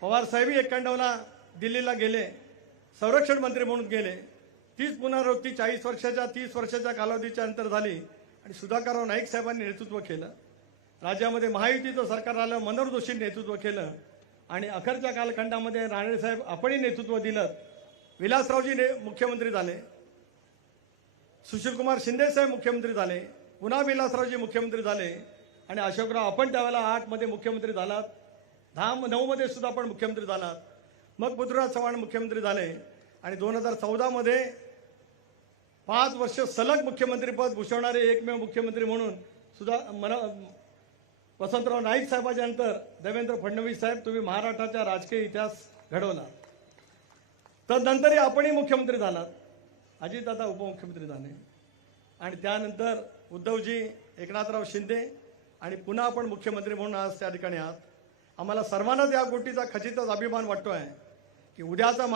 पवार साहेबही एक्क्याण्णवला दिल्लीला गेले संरक्षण मंत्री म्हणून गेले. तीच पुनरावृत्ती चाळीस वर्षाच्या तीस वर्षाच्या कालावधीच्या नंतर झाली आणि सुधाकरराव नाईक साहेबांनी नेतृत्व केलं. राज्यामध्ये महायुतीचं सरकार आलं मनोहर जोशींनी नेतृत्व केलं आणि अखेरच्या कालखंडामध्ये राणेसाहेब आपणही नेतृत्व दिलं. विलासरावजी ने मुख्यमंत्री झाले. सुशीलकुमार शिंदेसाहेब मुख्यमंत्री झाले. पुन्हा विलासरावजी मुख्यमंत्री झाले. आणि अशोकराव आपण त्यावेळेला आठमध्ये मुख्यमंत्री झालात. दहा नऊमध्ये सुद्धा आपण मुख्यमंत्री झालात मग पृथ्वीराज चव्हाण मुख्यमंत्री झाले. आणि दोन हजार चौदामध्ये पाच वर्ष सलग मुख्यमंत्रीपद भूषवणारे एकमेव मुख्यमंत्री म्हणून सुद्धा मना वसंतराव नाईक साहेबाच्या नंतर देवेंद्र फडणवीस साहेब तुम्ही महाराष्ट्राचा राजकीय इतिहास घडवला. तर नंतरही आपणही मुख्यमंत्री झालात. अजितदादा उपमुख्यमंत्री झाले. आणि त्यानंतर उद्धवजी एकनाथराव शिंदे आणि पुन्हा आपण मुख्यमंत्री म्हणून आज त्या ठिकाणी आहात. आम्हाला सर्वांनाच या गोष्टीचा खचितच अभिमान वाटतो आहे की उद्याचा